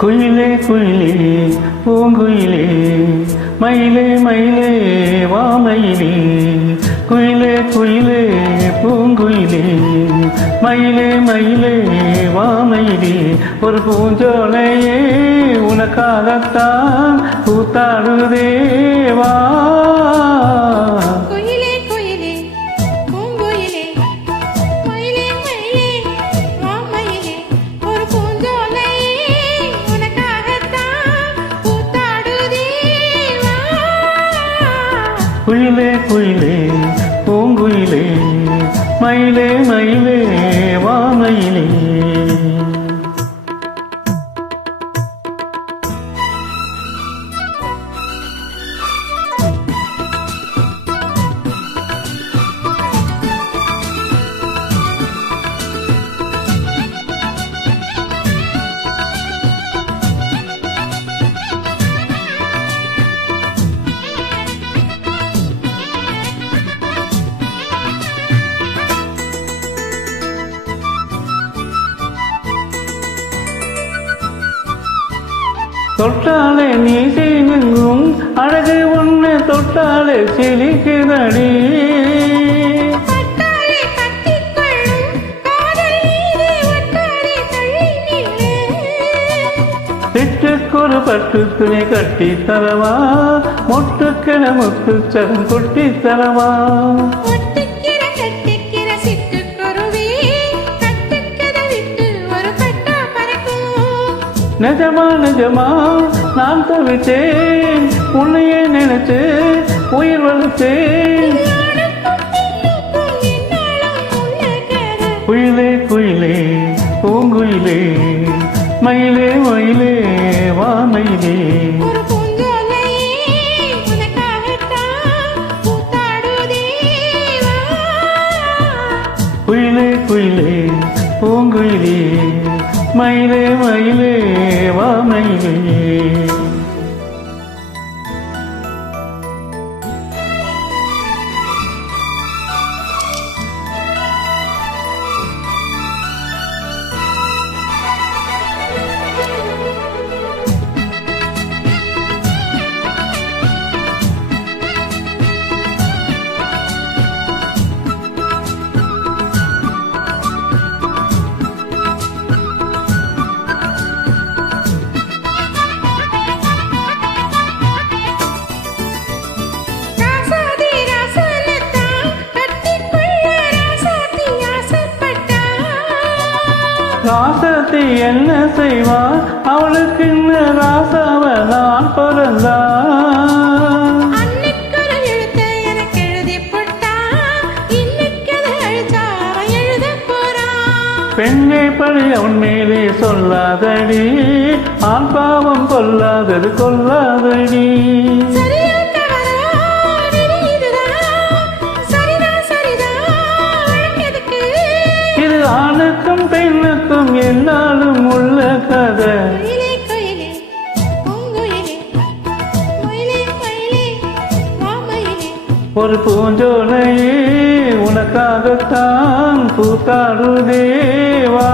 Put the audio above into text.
குயிலே குயிலே பூங்குயிலே மயிலே மயிலே வாமயிலே குயிலே குயிலே பூங்குயிலே மயிலே மயிலே வாமயிலே ஒரு பூஞ்சோலையே உனக்காகத்தான் கூத்தாடுதே வா. குயிலே குயிலே பூங்குயிலே மயிலே மயிலே வாமயிலே தொட்டாலே நீ செய்வெங்கும் அழகு ஒன்று தொட்டாலே சிலிக்குதடி. சிட்டுக்கொரு பட்டு துணி கட்டி தரவா மொட்டுக்கிற முத்துச்சரம் கொட்டி தரவா. நிஜமா நிஜமா நான் தவித்தேன் உன்னையே நினைச்சு உயிர் வளர்த்தேன். குயிலே குயிலே பூங்குயிலே மயிலே மயிலே வாமயிலே குயிலே குயிலே பூங்குயிலே மயிலே மயிலே வாமயிலே. ராசத்தை என்ன செய்வா அவளுக்கு இன்ன ராசாவ நான் பிறந்தா. பெண்ணை பழி அவன் மேலே சொல்லாதடி ஆண் பாவம் கொல்லாதது கொல்லாதடி. இது ஆணுக்கும் பெண்ணுக்கும் என்னாலும் உள்ள கதை. ஒரு பூஞ்சோலையே உனக்காகத்தான் பூத்தாடுதே வா.